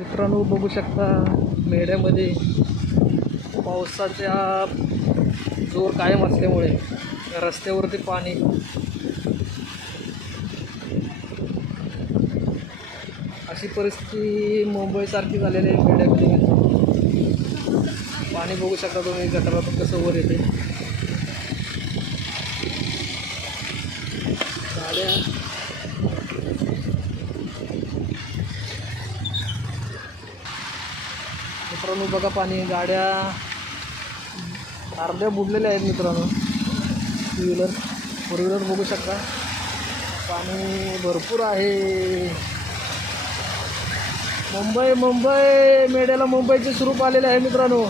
मित्रांनो बघू शकता मेढ्यामध्ये पावसाचा जोर कायम असल्यामुळे रस्त्यावरती पाणी अशी परिस्थिती मुंबईसारखी झालेली आहे मेढ्यामध्ये पाणी बघू शकता तुम्ही गटारातून कसं वर येते. गाड्या मित्रांनो बघा पाणी गाड्या अर्ध्या बुडलेल्या आहेत मित्रांनो. टू व्हीलर फोर व्हीलर बघू शकता. पाणी भरपूर आहे. मुंबई मुंबई मेड्याला मुंबईचे स्वरूप आलेले आहे मित्रांनो.